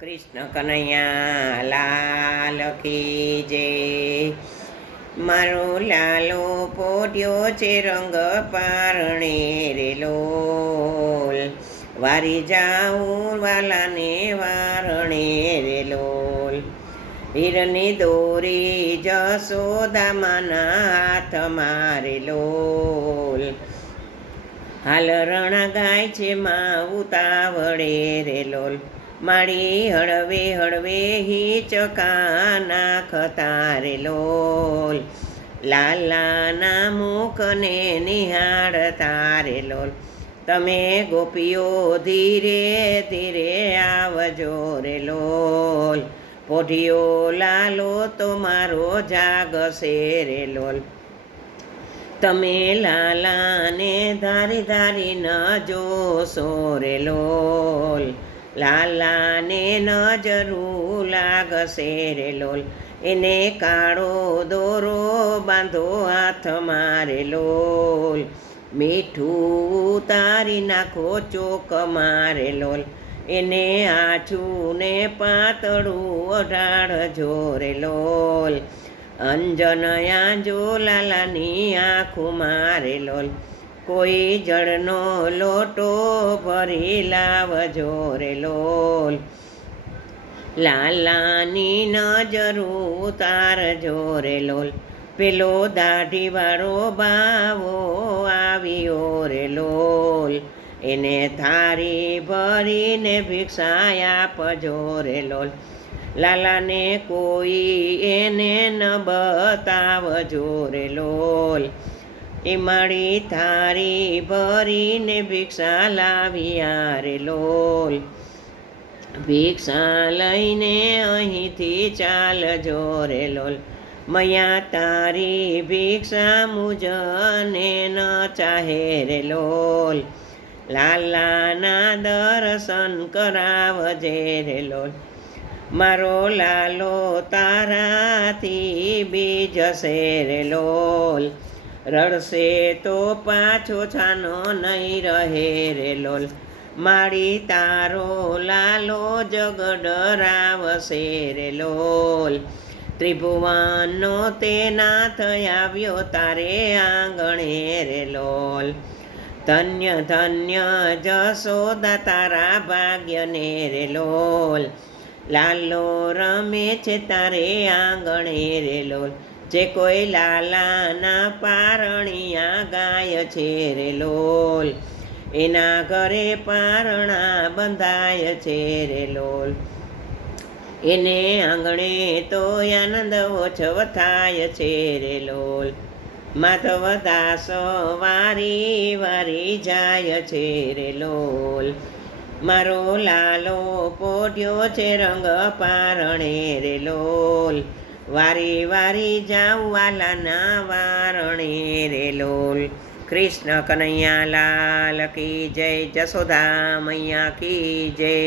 કૃષ્ણ કનૈયા, લાલ કી જે મારો લાલો પોટ્યો છે રંગ પારણે રે લોલ. વારી જાઉં વાલાને વારણે રે લોલ. હીરની દોરી જસોદામાના હાથ મારે લોલ. હાલ રણા ગાય છે માં ઉતાવળે રે લોલ. માળી હળવે હળવે હિચકા નાખતા રે લોલ. લાલાના મુખને નિહાળતા રે લોલ. તમે ગોપીઓ ધીરે ધીરે આવજો રે લોલ. પોઢીઓ લાલો તો મારો જાગશે રે લોલ. તમે લાલાને ધારી ધારી ન જોશો રે લોલ. લાલાને નજરું લાગશે રે લોલ. એને કાળો દોરો બાંધો હાથ મારે લોલ. મીઠું તારી નાખો ચોક મારે લોલ. એને આછું ને પાતળું અઢાળ જોરે લોલ. અંજનયા જો લાલાની આંખું મારે લોલ. કોઈ જળનો લોટો ભરી લાવજો રે લોલ. લાલાની નજરું તાર જોરે લોલ. પેલો દાઢીવાળો બાવો આવ્યો રે લોલ. એને થારી ભરીને ભિક્ષાયા આપજો રે લોલ. લાલાને કોઈ એને ન બતાવજો રે લોલ. એ મારી થારી ભરીને ભિક્ષા લાવ્યા રે લોલ. ભિક્ષા લઈને અહીંથી ચાલ રે લોલ. મયા તારી ભિક્ષા મુજને ન ચાહે રે લોલ. લાલાના દર્શન કરાવજે રે લોલ. મારો લાલો તારાથી બીજશે રે લોલ. રડશે તો પાછો છાનો નહીં રહે રે લોલ. મારી તારો લાલો જગડરાવશે રે લોલ. ત્રિભુવનનો તે નાથ આવ્યો તારે આંગણે રે લોલ. ધન્ય ધન્ય જશોદા તારા ભાગ્યને રે લોલ. લાલો રમે છે તારે આંગણે રે લોલ જે કોઈ લાલાના પારણિયા ગાય છે રે લોલ એના ઘરે પારણા બંધાય છે રે લોલ એને આંગણે તો આનંદ ઓછવ થાય છે રે લોલ માધવ દાસ વારી વારી જાય છે રે લોલ મારો લાલો પોઢ્યો છે રંગ પારણે રે લોલ. વારી વારી જાઉં વાલાના વારણે રે લોલ. કૃષ્ણ કનૈયા લાલ કી જય, જશોદા મૈયા કી જય.